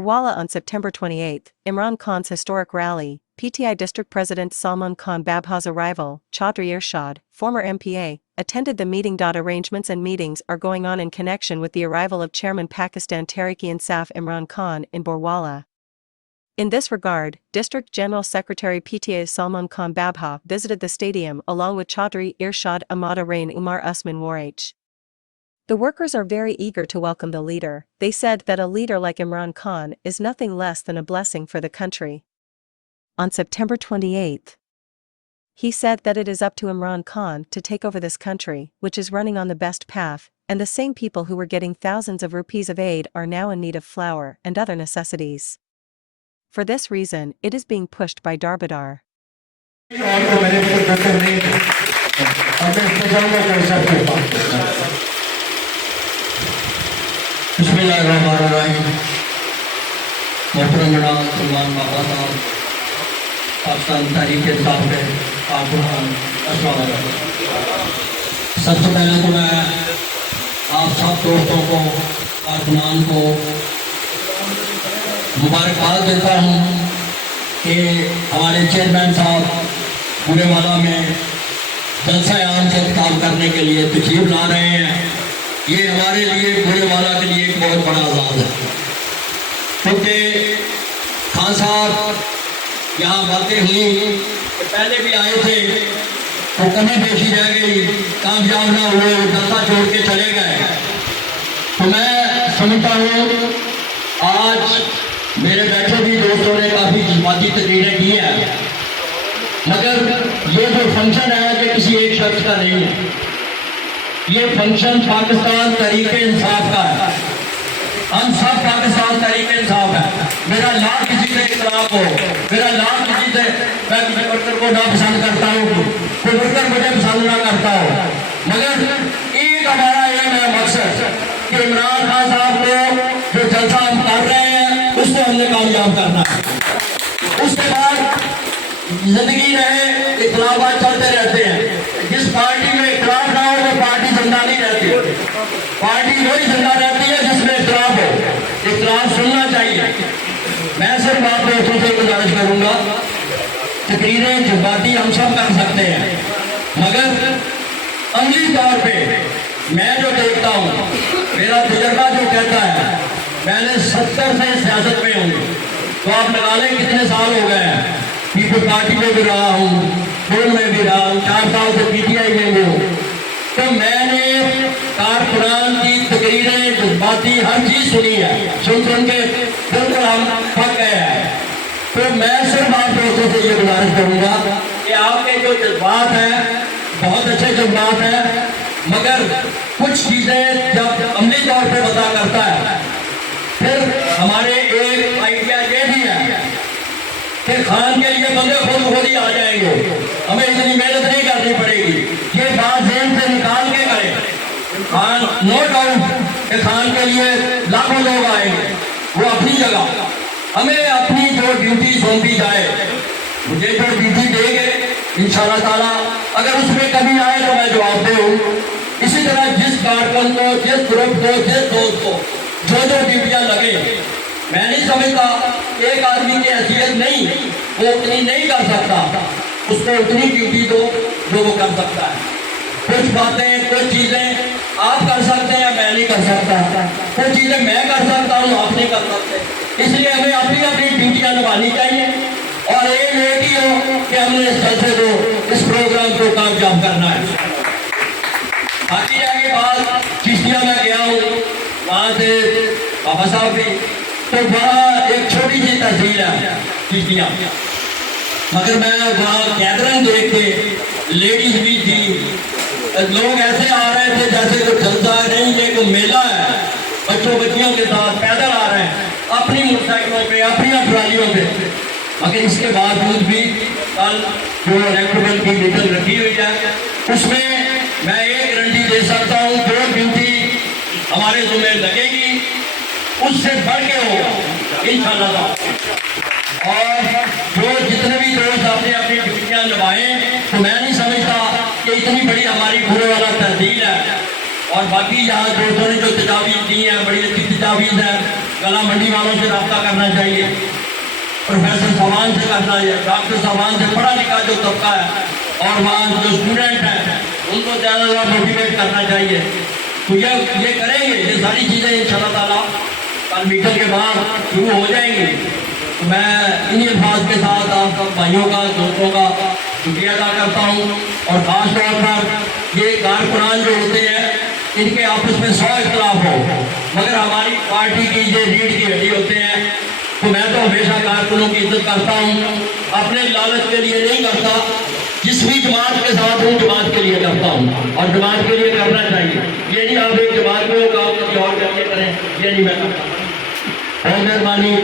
Waلا on September 28, Imran Khan's historic rally, PTI District President Salman Khan Babha's arrival, Chowdhury Irshad, former MPA, attended the meeting. Arrangements and meetings are going on in connection with the arrival of Chairman Pakistan Tariqi Insaf Imran Khan in Borwala. In this regard, District General Secretary PTA Salman Khan Babha visited the stadium along with Chowdhury Irshad Ahmad Rain Umar Usman Warh. The workers are very eager to welcome the leader. They said that a leader like Imran Khan is nothing less than a blessing for the country. On September 28, he said that it is up to Imran Khan to take over this country, which is running on the best path, and the same people who were getting thousands of rupees of aid are now in need of flour and other necessities. For this reason, it is being pushed by Darbadar. Bismillahirrahmanirrahim. محترم جناب سلمان بابا صاحب پاکستان تاریخی سابق عمران السلام علیکم. سب سے پہلے تو میں آپ سب دوستوں کو کارکنان کو مبارکباد دیتا ہوں کہ ہمارے چیئرمین صاحب بورے والا میں جلسہ عام سے خطاب کرنے کے لیے تشریف لا رہے ہیں. یہ ہمارے لیے بورے والا کے لیے ایک بہت بڑا اعزاز ہے، کیونکہ خان صاحب یہاں باتیں ہوئی کہ پہلے بھی آئے تھے تو کمی بیشی رہ گئی، کامیاب نہ ہوئے، جلسہ چھوڑ کے چلے گئے. تو میں سمجھتا ہوں آج میرے بیٹھے بھی دوستوں نے کافی جذباتی تقریریں کی ہیں، مگر یہ جو فنکشن ہے یہ کسی ایک شخص کا نہیں ہے، یہ فنکشن پاکستان تحریک انصاف کا ہے. ہم سب پاکستان تحریک انصاف ہے. میرا لاکھ کسی سے اختلاف ہو، میرا لاکھ کسی سے میں کسی ورکر کو ناپسند کرتا ہوں، کوئی ورکر مجھے پسند نہ کرتا ہو، مگر ایک ہمارا ایم ہے مقصد کہ عمران خان صاحب کو جو جلسہ ہم کر رہے ہیں اس کو ہم نے کامیاب کرنا ہے. اس کے بعد زندگی رہے، اختلافات چلتے رہتے ہیں. جس پارٹی میں اختلاف نہ ہو وہ پارٹی زندہ نہیں رہتی. پارٹی وہی زندہ رہتی ہے جس میں اختلاف ہو. اختلاف سننا چاہیے. میں صرف آپ دوستوں سے گزارش کروں گا، تقریریں جذباتی ہم سب کر سکتے ہیں، مگر عملی طور پہ میں جو دیکھتا ہوں، میرا تجربہ جو کہتا ہے، میں نے 70 سے سیاست میں ہوں، تو آپ لگا لیں کتنے سال ہو گئے ہیں. پیپل پارٹی میں بھی رہا ہوں، فون میں بھی رہا ہوں، 4 سال سے پی ٹی آئی میں بھی ہوں. تو میں نے کارکنان کی تقریریں جذباتی ہر چیز سنی ہے، سن کے بالکل ہم پھک گئے ہیں. تو میں صرف آپ دوستوں سے یہ گزارش کروں گا کہ آپ کے جو جذبات ہیں بہت اچھے جذبات ہیں، مگر کچھ چیزیں جب عملی طور پہ بتا کرتا ہے، پھر ہمارے ایک آئیڈیا یہ بھی ہے کہ خان کے لیے بندے خود ہی آ جائیں گے، ہمیں اتنی محنت نہیں کرنی پڑے گی. یہ بات ذہن سے نکال کے کریں. خان نو ڈاؤٹ کہ خان کے لیے لاکھوں لوگ آئیں گے، وہ اپنی جگہ. ہمیں اپنی جو ڈیوٹی سونپی جائے، مجھے جو ڈیوٹی دے گے انشاءاللہ تعالیٰ اگر اس میں کمی آئے تو میں جواب دوں. اسی طرح جس کارکن کو، جس گروپ کو، جس دوست کو جو ڈیوٹیاں لگے، میں نہیں سمجھتا ایک آدمی کی حیثیت نہیں، وہ اتنی نہیں کر سکتا، اس کو اتنی ڈیوٹی دو جو وہ کر سکتا ہے. کچھ باتیں، کچھ چیزیں آپ کر سکتے ہیں، میں نہیں کر سکتا. کچھ چیزیں میں کر سکتا ہوں، آپ نہیں کر سکتے. اس لیے ہمیں اپنی اپنی ڈیوٹیاں نبھانی چاہیے، اور ایک ایک ہی ہو کہ ہم نے اس جلسے کو، اس پروگرام کو کامیاب کرنا ہے. باقی رہ کے بعد چشتیاں میں گیا ہوں، وہاں سے بابا صاحب بھی، تو وہاں ایک چھوٹی سی تحصیل ہے چشتیاں، مگر میں وہاں گیدرنگ دیکھ کے لیڈیز بھی تھی، لوگ ایسے آ رہے تھے جیسے کوئی جلسہ نہیں، یہ کوئی میلہ ہے. بچوں بچیوں کے ساتھ پیدل آ رہے ہیں، اپنی موٹر سائیکلوں پہ، اپنی ٹرالیوں پہ. مگر اس کے باوجود بھی کل جو الیکٹرول کی میٹنگ رکھی ہوئی ہے، اس میں میں ایک گارنٹی دے سکتا ہوں، جو ڈیوٹی ہمارے ذمہ لگے گی اس سے بڑھ کے ہوگا انشاءاللہ. اور جو جتنے بھی دوست اپنے اپنی ڈیوٹیاں نبھائیں، تو میں نہیں سمجھتا کہ اتنی بڑی ہماری بورے والا تحصیل ہے. اور باقی یہاں دوستوں نے جو تجاویز دی ہیں، بڑی اچھی تجاویز ہیں. کلا منڈی والوں سے رابطہ کرنا چاہیے، پروفیسر صاحبان سے کرنا چاہیے، ڈاکٹر صاحبان سے، پڑھا لکھا جو طبقہ ہے اور وہاں جو اسٹوڈنٹ ہیں ان کو زیادہ زیادہ موٹیویٹ کرنا چاہیے. تو یہ کریں گے، یہ ساری چیزیں انشاءاللہ تعالیٰ کل میٹنگ کے بعد شروع ہو جائیں گی. تو میں انہی الفاظ کے ساتھ آپ سب بھائیوں کا، دوستوں کا شکریہ ادا کرتا ہوں. اور خاص طور پر یہ کارکنان جو ہوتے ہیں ان کے آپس میں 100 اختلاف ہو مگر ہماری پارٹی کی یہ ریڑھ کی ہڈی ہوتے ہیں. تو میں تو ہمیشہ کارکنوں کی عزت کرتا ہوں، اپنے لالچ کے لیے نہیں کرتا، جس بھی جماعت کے ساتھ ہوں جماعت کے لیے کرتا ہوں اور جماعت کے لیے کرنا چاہیے. یہ نہیں آپ ایک جماعت میں ہو کہ آپ کسی اور کر کے کریں، یہ نہیں میں کرتا. بہت مہربانی.